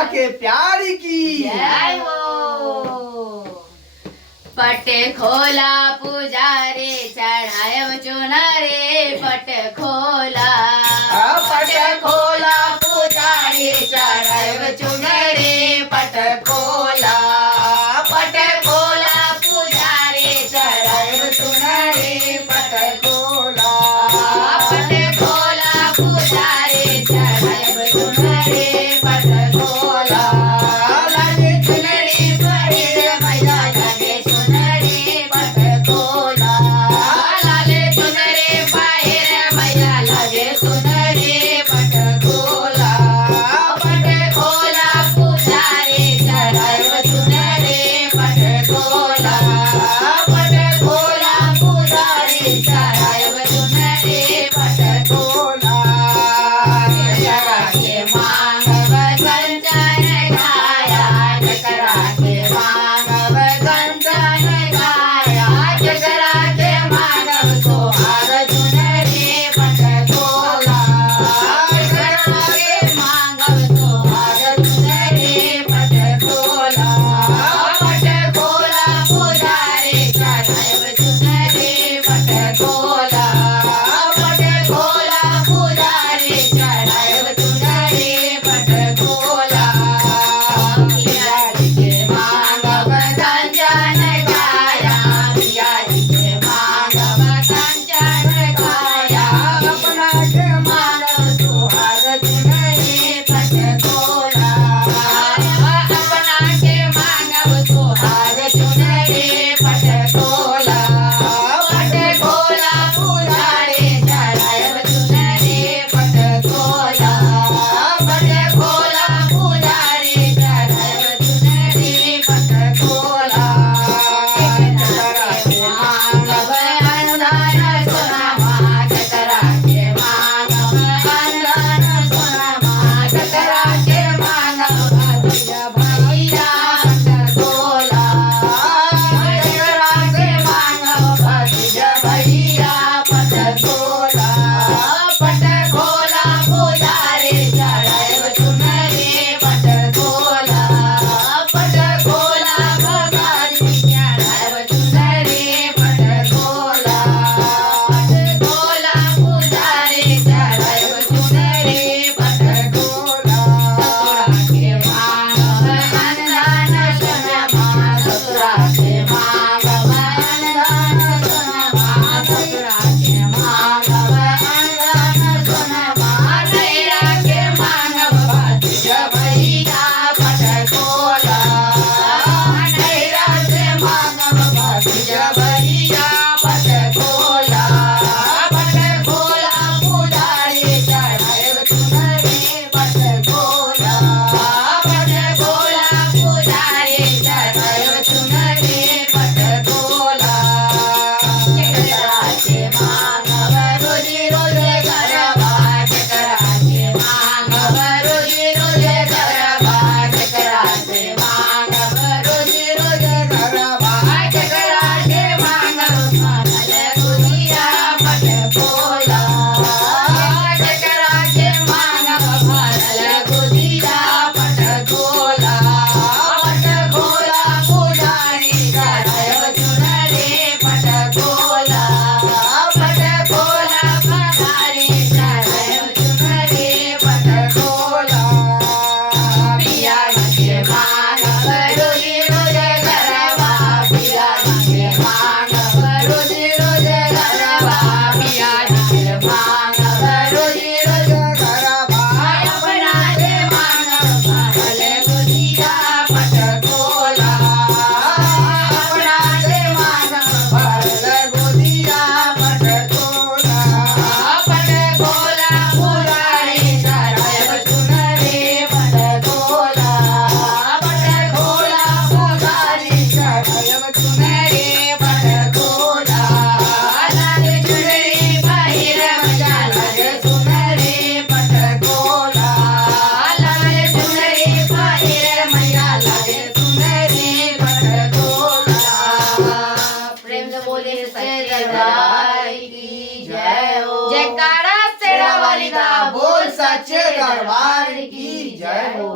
आके प्यारी की जय हो। पट खोला पुजारी चढ़ायब चुनरी पट खोला पट खोला पुजारी चढ़ायब चुनरी पट खोला पट खोला पुजारी चढ़ायब चुनरी पट खोला पट खोला पुजारी चढ़ायब चुनरी पट खोला लागे चुनरी पहिर मैया लागे चुनरी पट खोला लाले चुनरी पहिर मैया लागे चुनरी पट खोला पट खोला पुजारी चढ़ायब चुनरी पट खोला पट खोला पुजारी चढ़ायब चुनरी पट खोला जकरा के मांगब कंचन गाया जकरा के मांगब कंचन गाया जकरा के मांगब सोहाग चुनरी पट खोला जकरा के मांगब सोहाग चुनरी पट खोला पट खोला पुजारी चढ़ायब चुनरी पट खोला पट खोला पुजारी चढ़ायब चुनरी पट खोला पियाजी के मांगब कंचन गाया पियाजी के मांगब कंचन गाया अपना के मांगब सुहाग चुनरी पट खोला अपना के मांगब सुहाग चुनरी पट खोला पट खोला पुजारी चढ़ायब चुनरी पट खोला पट खोला पुजारी चढ़ायब चुनरी पट खोला जकरा के मांगब अनुदान सोनामा जकरा के मांगब अनुदान सोनामा जकरा के मांगब भैया भैया पट खोला जकरा के मांगब भैया भैया पट खोला पट खोला पुजारी चढ़ायब चुनरी पट खोला पट खोला पुजारी चढ़ायब चुनरी पट खोला पट खोला पुजारी चढ़ायब चुनरी पट खोला ससुरा के मांगब अनुदान सोनामा ससुरा के मांगब अनुदान सोनामा नैरा के मांगब भतीजा भैया पट खोला नैरा के मांगब भतीजा भैया पट खोला पट खोला पुजारी चढ़ायब चुनरी पट खोला पट खोला पुजारी चढ़ायब चुनरी पट खोला जकरा के मांगब रोजी रोजे गरबा जकरा के मांगब रोजी रोजे गरबा जकरा के मांगब रोजी रोजे गरबा जकरा के मांगब मानल गुजिया पट खोला जकरा के मांगब मानल गुजिया पट खोला पट खोला पुजारी चढ़ायब चुनरी पट खोला पट खोला पुजारी चढ़ायब चुनरी पट खोला पियाजी के मांगब रोजी रोजे गरबा पियाजी के मांगब रोजी रोजे गरबा पियाजी के मांगब रोजी रोजे गरबा अपना के मांगब मानल गुजिया पट खोला अपना के मांगब मानल गुजिया पट खोला पट खोला पुजारी चढ़ायब चुनरी पट खोला पट खोला पुजारी चढ़ायब चुनरी पट खोला लागे चुनरी पहिर मैया लागे चुनरी पट खोला लागे चुनरी पहिर मैया लागे चुनरी पट खोला प्रेम से बोले सच्चे दरबार की जय हो जयकारा शेरा वाली का बोल सच्चे दरबार की जय हो।